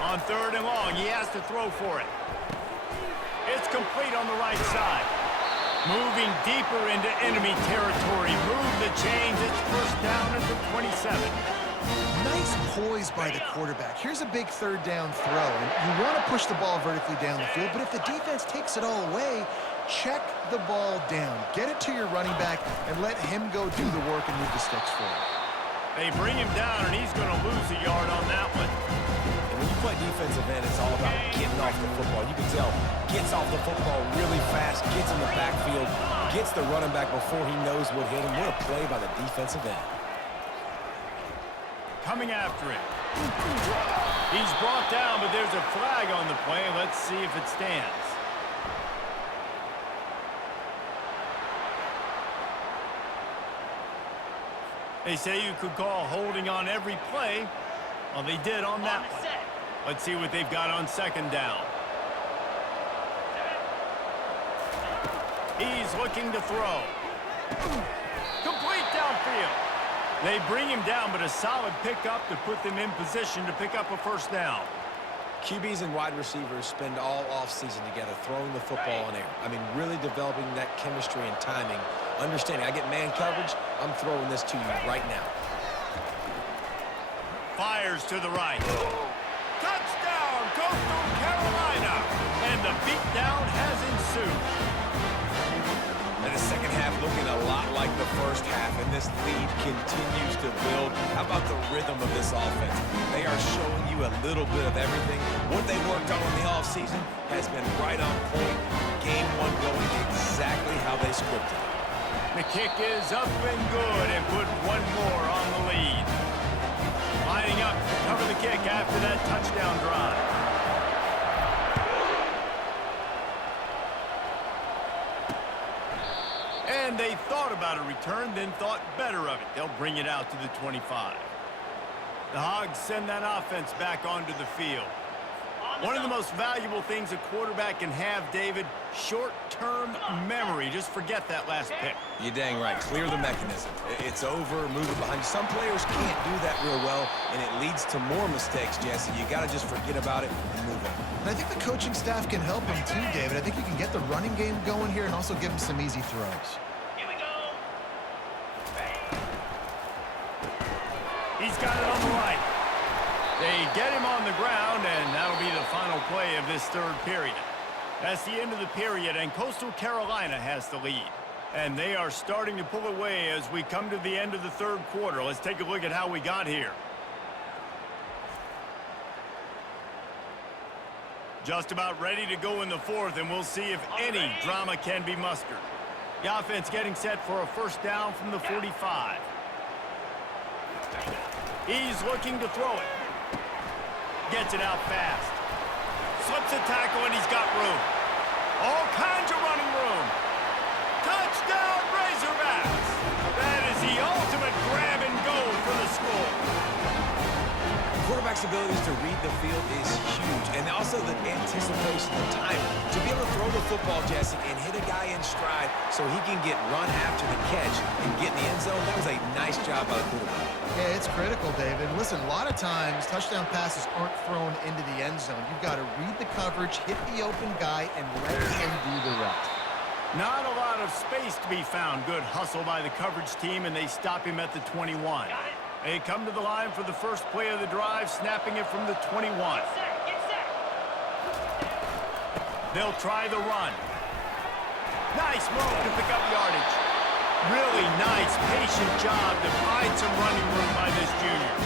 On 3rd and long, he has to throw for it. It's complete on the right side. Moving deeper into enemy territory. Move the chains. It's first down at the 27. Nice poise by the quarterback. Here's a big 3rd down throw. And you want to push the ball vertically down the field, but if the defense takes it all away, check the ball down. Get it to your running back and let him go do the work and move the sticks for him. They bring him down, and he's going to lose a yard on that one. And when you play defensive end, it's all about getting off the football. You can tell, gets off the football really fast, gets in the backfield, gets the running back before he knows what hit him. What a play by the defensive end. Coming after him. He's brought down, but there's a flag on the play. Let's see if it stands. They say you could call holding on every play. Well, they did on that one. Let's see what they've got on 2nd down. He's looking to throw. Complete downfield. They bring him down, but a solid pickup to put them in position to pick up a first down. QBs and wide receivers spend all offseason together throwing the football in air. I mean, really developing that chemistry and timing. Understanding, I get man coverage, I'm throwing this to you right now. Fires to the right. Touchdown, Coastal Carolina. And the beatdown has ensued. And the second half looking a lot like the first half, and this lead continues to build. How about the rhythm of this offense? They are showing you a little bit of everything. What they worked on in the offseason has been right on point. Game 1 going exactly how they scripted. The kick is up and good, and put one more on the lead. Lining up to cover the kick after that touchdown drive. And they thought about a return, then thought better of it. They'll bring it out to the 25. The Hogs send that offense back onto the field. One of the most valuable things a quarterback can have, David, short-term memory. Just forget that last pick. You're dang right. Clear the mechanism. It's over, move it behind you. Some players can't do that real well, and it leads to more mistakes, Jesse. You got to just forget about it and move on. And I think the coaching staff can help him too, David. I think you can get the running game going here and also give him some easy throws. Here we go. He's got it on the right. They get him on the ground, and that'll be the final play of this 3rd period. That's the end of the period, and Coastal Carolina has the lead. And they are starting to pull away as we come to the end of the 3rd quarter. Let's take a look at how we got here. Just about ready to go in the 4th, and we'll see if any drama can be mustered. The offense getting set for a first down from the 45. He's looking to throw it. Gets it out fast. Slips a tackle, and he's got room. All kinds of running room. Touchdown, Razorbacks! That is the ultimate grab and go for the score. Quarterback's abilities to read the field is huge, and also the anticipation, the timing. To be able to throw the football, Jesse, and hit a guy in stride so he can get run after the catch and get in the end zone, that was a nice job by the quarterback. Yeah, it's critical, David. Listen, a lot of times touchdown passes aren't thrown into the end zone. You've got to read the coverage, hit the open guy, and let him do the rest. Not a lot of space to be found. Good hustle by the coverage team, and they stop him at the 21. They come to the line for the first play of the drive, snapping it from the 21. They'll try the run. Nice move to pick up yardage. Really nice, patient job to find some running room by this junior.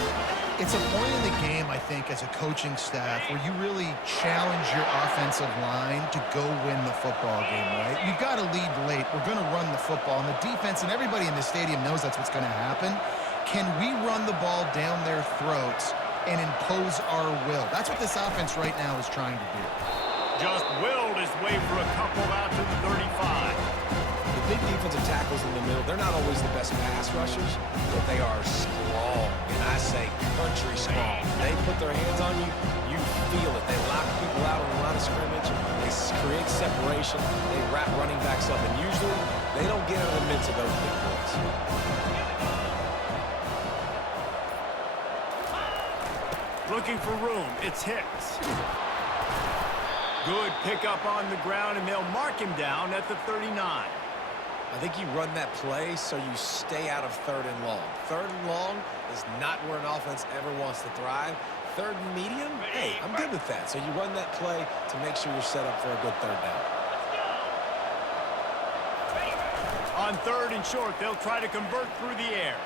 It's a point in the game, I think, as a coaching staff where you really challenge your offensive line to go win the football game, right? You've got to lead late. We're going to run the football. And the defense and everybody in the stadium knows that's what's going to happen. Can we run the ball down their throats and impose our will? That's what this offense right now is trying to do. Just willed his way for a couple out to the 35. Big defensive tackles in the middle, they're not always the best pass rushers, but they are strong, and I say country strong. They put their hands on you, you feel it. They lock people out on the line of scrimmage, they create separation, they wrap running backs up, and usually they don't get in the midst of those big boys. Looking for room, it's Hicks. Good pickup on the ground, and they'll mark him down at the 39. I think you run that play so you stay out of 3rd and long. 3rd and long is not where an offense ever wants to thrive. 3rd and medium, hey, I'm good with that. So you run that play to make sure you're set up for a good 3rd down. On 3rd and short, they'll try to convert through the air.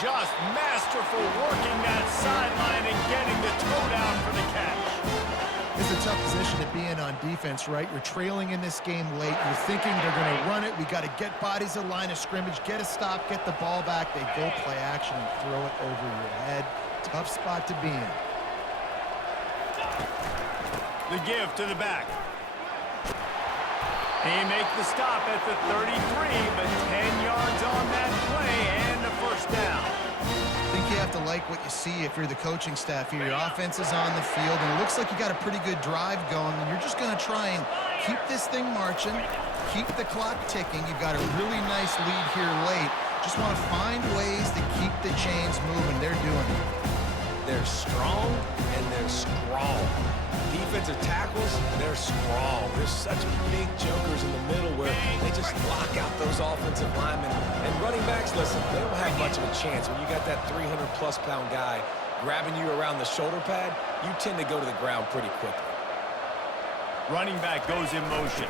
Just masterful working that sideline and getting the toe down for the catch. It's a tough position to be in on defense, right? You're trailing in this game late. You're thinking they're going to run it. We got to get bodies in line of scrimmage, get a stop, get the ball back. They go play action and throw it over your head. Tough spot to be in. The give to the back. He makes the stop at the 33, but 10 yards on that play and a first down. I think you have to like what you see if you're the coaching staff here. Your offense is on the field, and it looks like you got a pretty good drive going, and you're just going to try and keep this thing marching, keep the clock ticking. You've got a really nice lead here late. Just want to find ways to keep the chains moving. They're doing it. They're strong, and they're strong. Defensive tackles, they're strong. There's such big jokers in the middle where they just lock out those offensive linemen. And running backs, listen, they don't have much of a chance. When you got that 300-plus pound guy grabbing you around the shoulder pad, you tend to go to the ground pretty quickly. Running back goes in motion.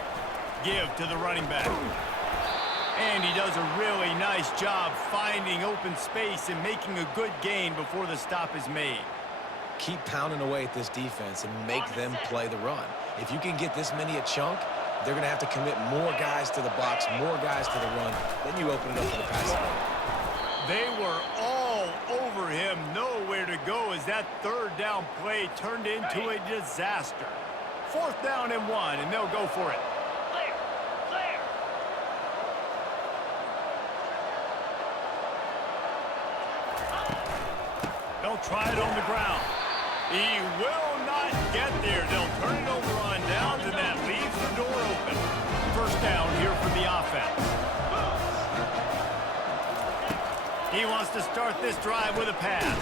Give to the running back. And he does a really nice job finding open space and making a good gain before the stop is made. Keep pounding away at this defense and make them play the run. If you can get this many a chunk, they're going to have to commit more guys to the box, more guys to the run. Then you open it up for the passing game. They were all over him, nowhere to go as that 3rd down play turned into a disaster. 4th down and 1, and they'll go for it. They'll try it on the ground. He will not get there. They'll turn it over on downs, and that leaves the door open. First down here for the offense. He wants to start this drive with a pass.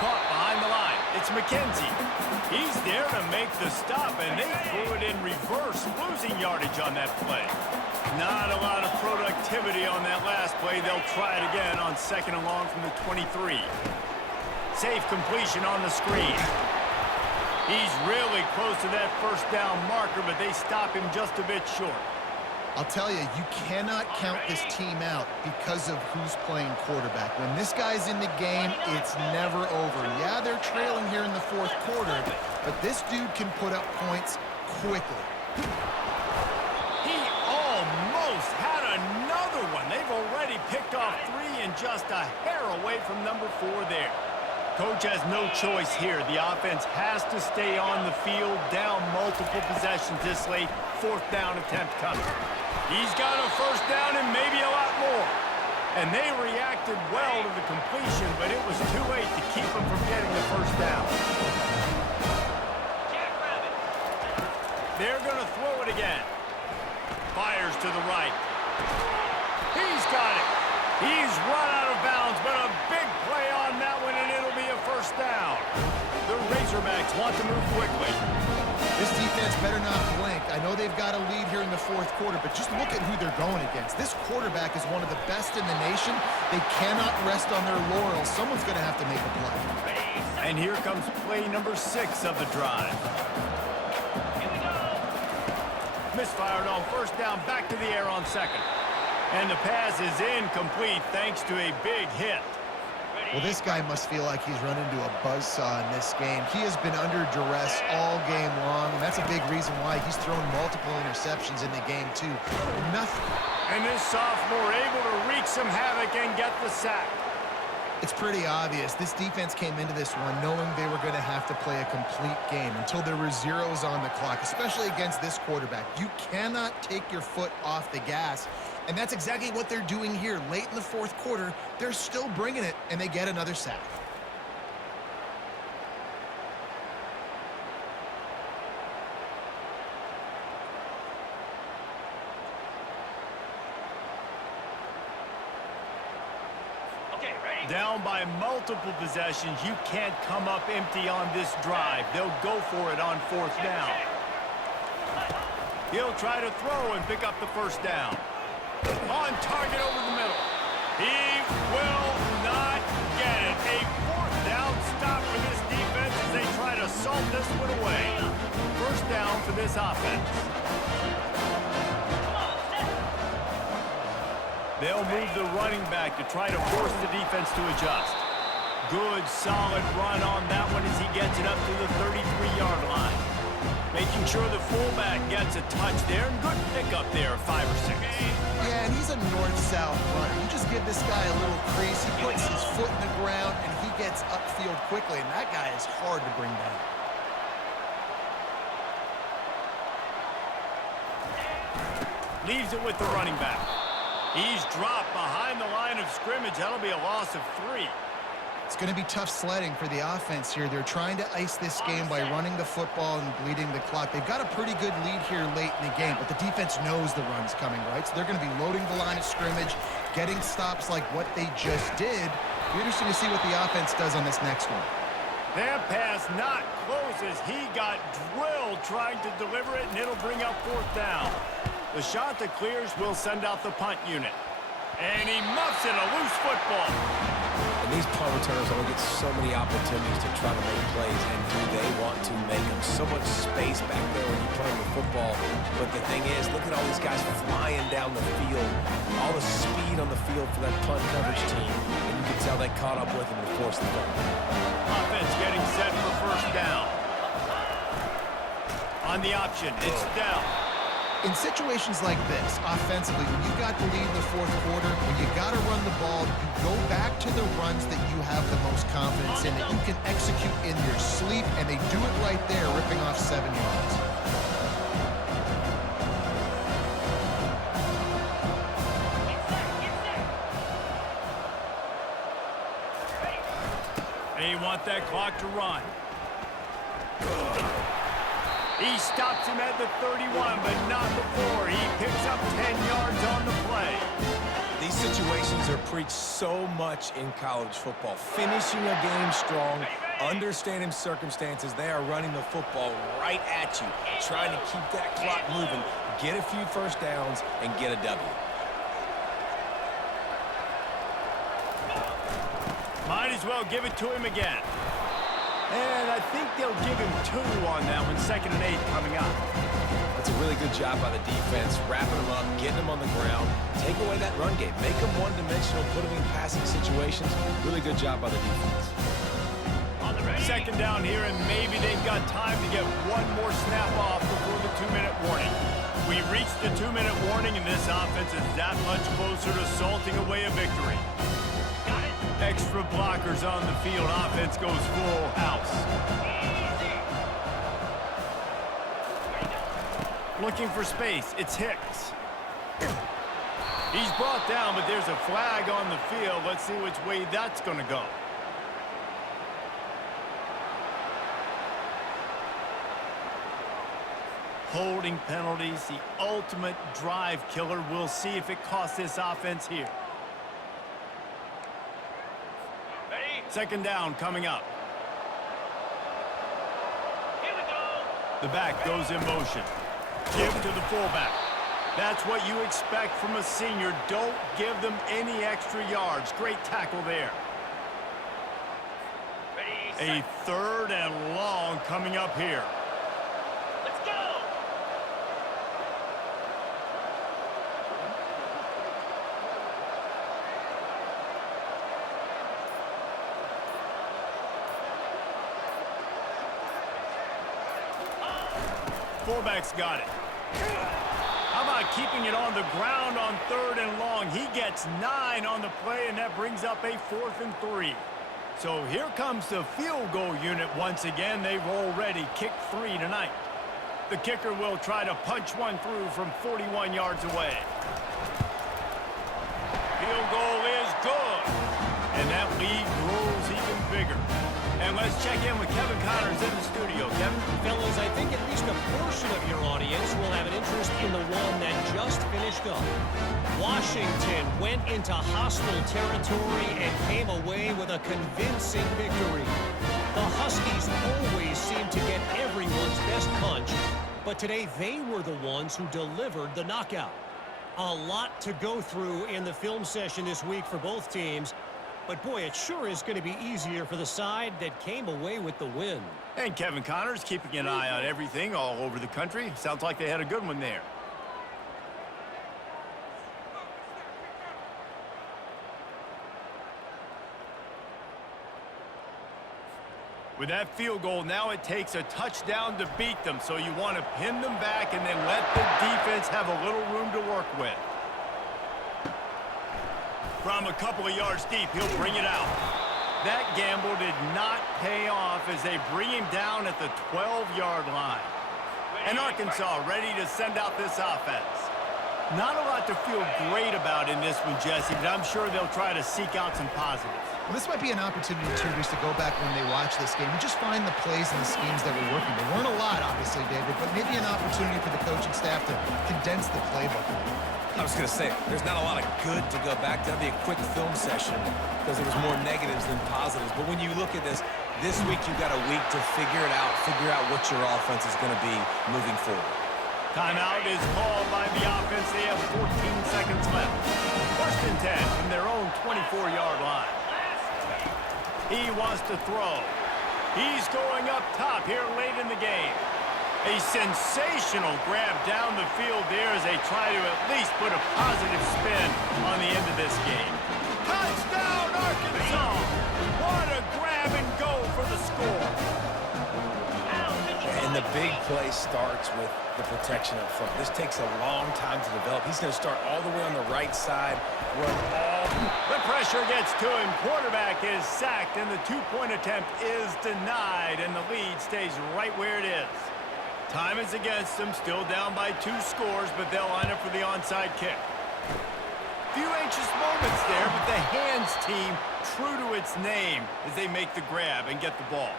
Caught behind the line. It's McKenzie. He's there to make the stop, and they threw it in reverse, losing yardage on that play. Not a lot of productivity on that last play. They'll try it again on 2nd and long from the 23. Safe completion on the screen. He's really close to that first down marker, but they stop him just a bit short. I'll tell you, you cannot count this team out because of who's playing quarterback. When this guy's in the game, it's never over. Yeah, they're trailing here in the 4th quarter, but this dude can put up points quickly. He almost had another one. They've already picked off 3 and just a hair away from number 4 there. Coach has no choice here. The offense has to stay on the field, down multiple possessions this late. 4th down attempt coming. He's got a first down and maybe a lot more. And they reacted well to the completion, but it was too late to keep them from getting the first down. They're going to throw it again. Fires to the right. He's got it. He's run out of bounds, but a big play on that one, and it'll be a first down. The Razorbacks want to move quickly. This defense defense better not blink. I know they've got a lead here in the fourth quarter, but just look at who they're going against. This quarterback is one of the best in the nation. They cannot rest on their laurels. Someone's going to have to make a play. And here comes play number 6 of the drive. Misfired on first down, back to the air on second. And the pass is incomplete thanks to a big hit. Well, this guy must feel like he's run into a buzzsaw in this game. He has been under duress all game long, and that's a big reason why he's thrown multiple interceptions in the game, too. Nothing. And this sophomore able to wreak some havoc and get the sack. It's pretty obvious. This defense came into this one knowing they were going to have to play a complete game until there were zeros on the clock, especially against this quarterback. You cannot take your foot off the gas, and that's exactly what they're doing here. Late in the fourth quarter, they're still bringing it, and they get another sack. Down by multiple possessions, you can't come up empty on this drive. They'll go for it on fourth down. He'll try to throw and pick up the first down. On target over the middle. He will not get it. A fourth down stop for this defense as they try to salt this one away. First down for this offense. They'll move the running back to try to force the defense to adjust. Good, solid run on that one as he gets it up to the 33-yard line. Making sure the fullback gets a touch there, and good pickup there, 5 or 6. Yeah, and he's a north-south runner. You just give this guy a little crease, he puts his foot in the ground, and he gets upfield quickly, and that guy is hard to bring down. Leaves it with the running back. He's dropped behind the line of scrimmage. That'll be a loss of 3. It's going to be tough sledding for the offense here. They're trying to ice this game by running the football and bleeding the clock. They've got a pretty good lead here late in the game, but the defense knows the run's coming, right? So they're going to be loading the line of scrimmage, getting stops like what they just did. It'll be interesting to see what the offense does on this next one. That pass not close as he got drilled trying to deliver it, and it'll bring up fourth down. The shot that clears will send out the punt unit. And he muffs it, a loose football. And these punt returners only get so many opportunities to try to make plays, and do they want to make them? So much space back there when you're playing the football. But the thing is, look at all these guys flying down the field. All the speed on the field for that punt coverage team. And you can tell they caught up with him and forced the punt. Offense getting set for first down. On the option, it's down. In situations like this, offensively, when you got the lead in the fourth quarter, when you got to run the ball, you go back to the runs that you have the most confidence in, that you can execute in your sleep, and they do it right there, ripping off 7 yards. They want that clock to run. He stops him at the 31, but not before. He picks up 10 yards on the play. These situations are preached so much in college football. Finishing a game strong, understanding circumstances. They are running the football right at you, trying to keep that clock moving, get a few first downs, and get a W. Might as well give it to him again. And I think they'll give him 2 on that one. 2nd and 8 coming up. That's a really good job by the defense, wrapping them up, getting them on the ground, take away that run game, make them one-dimensional, put them in passing situations. Really good job by the defense. 2nd down here, and maybe they've got time to get one more snap off before the 2-minute warning. We reached the 2-minute warning, and this offense is that much closer to salting away a victory. Extra blockers on the field. Offense goes full house. Looking for space. It's Hicks. He's brought down, but there's a flag on the field. Let's see which way that's going to go. Holding penalties, the ultimate drive killer. We'll see if it costs this offense here. 2nd down coming up. Here we go. The back goes in motion. Give to the fullback. That's what you expect from a senior. Don't give them any extra yards. Great tackle there. A 3rd and long coming up here. Let's go! Fullback's got it. How about keeping it on the ground on 3rd and long? He gets 9 on the play, and that brings up a 4th and 3. So here comes the field goal unit once again. They've already kicked 3 tonight. The kicker will try to punch one through from 41 yards away. Field goal is good. And that lead grows even bigger. And let's check in with Kevin Connors in the studio. Kevin? Fellas, I think at least a portion of your audience will have an interest in the one that just finished up. Washington went into hostile territory and came away with a convincing victory. The Huskies always seem to get everyone's best punch, but today they were the ones who delivered the knockout. A lot to go through in the film session this week for both teams, but boy, it sure is going to be easier for the side that came away with the win. And Kevin Connors keeping an eye on everything all over the country. Sounds like they had a good one there. With that field goal, now it takes a touchdown to beat them, so you want to pin them back and then let the defense have a little room to work with. From a couple of yards deep, he'll bring it out. That gamble did not pay off as they bring him down at the 12-yard line. And Arkansas ready to send out this offense. Not a lot to feel great about in this one, Jesse, but I'm sure they'll try to seek out some positives. Well, this might be an opportunity, too, just to go back when they watch this game and just find the plays and the schemes that were working. There weren't a lot, obviously, David, but maybe an opportunity for the coaching staff to condense the playbook a little. I was going to say, there's not a lot of good to go back to. That'd be a quick film session because there was more negatives than positives. But when you look at this week you've got a week to figure out what your offense is going to be moving forward. Timeout is called by the offense. They have 14 seconds left. 1st and 10 from their own 24-yard line. He wants to throw. He's going up top here late in the game. A sensational grab down the field there as they try to at least put a positive spin on the end of this game. Touchdown, Arkansas! What a grab and go for the score. And the big play starts with the protection up front. This takes a long time to develop. He's going to start all the way on the right side. The pressure gets to him. Quarterback is sacked, and the 2-point attempt is denied, and the lead stays right where it is. Time is against them, still down by 2 scores, but they'll line up for the onside kick. Few anxious moments there, but the hands team true to its name as they make the grab and get the ball.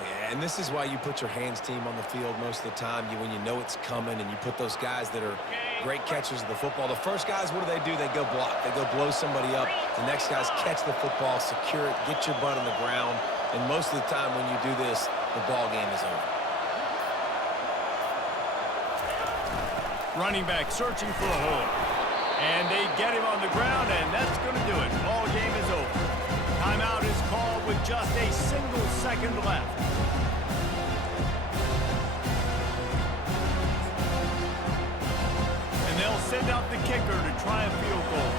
Yeah, and this is why you put your hands team on the field most of the time. When you know it's coming and you put those guys that are great catchers of the football. The first guys, what do? They go block. They go blow somebody up. The next guys catch the football, secure it, get your butt on the ground. And most of the time when you do this, the ball game is over. Running back searching for a hole. And they get him on the ground, and that's going to do it. Ball game is over. Timeout is called with just a single second left. And they'll send out the kicker to try a field goal.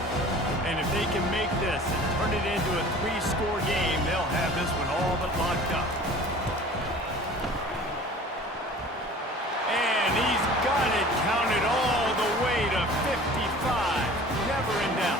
And if they can make this and turn it into a 3-score game, they'll have this one all but locked up. And he's got it counted all the way to 55. Never in doubt.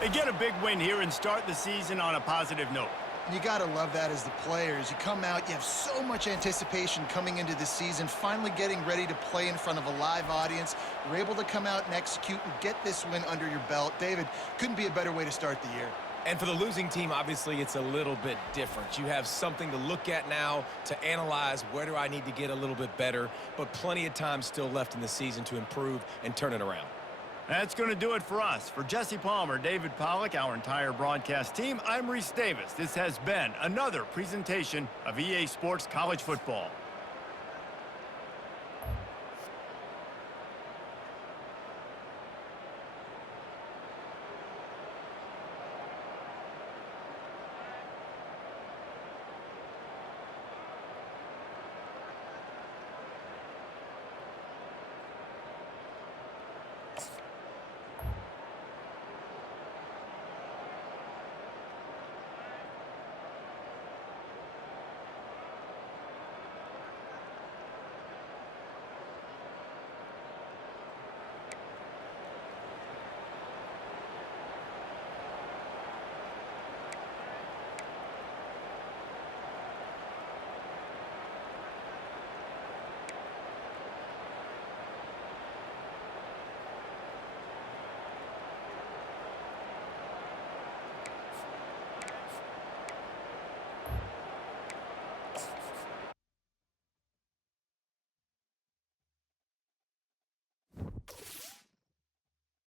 They get a big win here and start the season on a positive note. You got to love that as the players. You come out, you have so much anticipation coming into this season, finally getting ready to play in front of a live audience. You're able to come out and execute and get this win under your belt. David, couldn't be a better way to start the year. And for the losing team, obviously, it's a little bit different. You have something to look at now to analyze where do I need to get a little bit better, but plenty of time still left in the season to improve and turn it around. That's going to do it for us. For Jesse Palmer, David Pollack, our entire broadcast team, I'm Reese Davis. This has been another presentation of EA Sports College Football.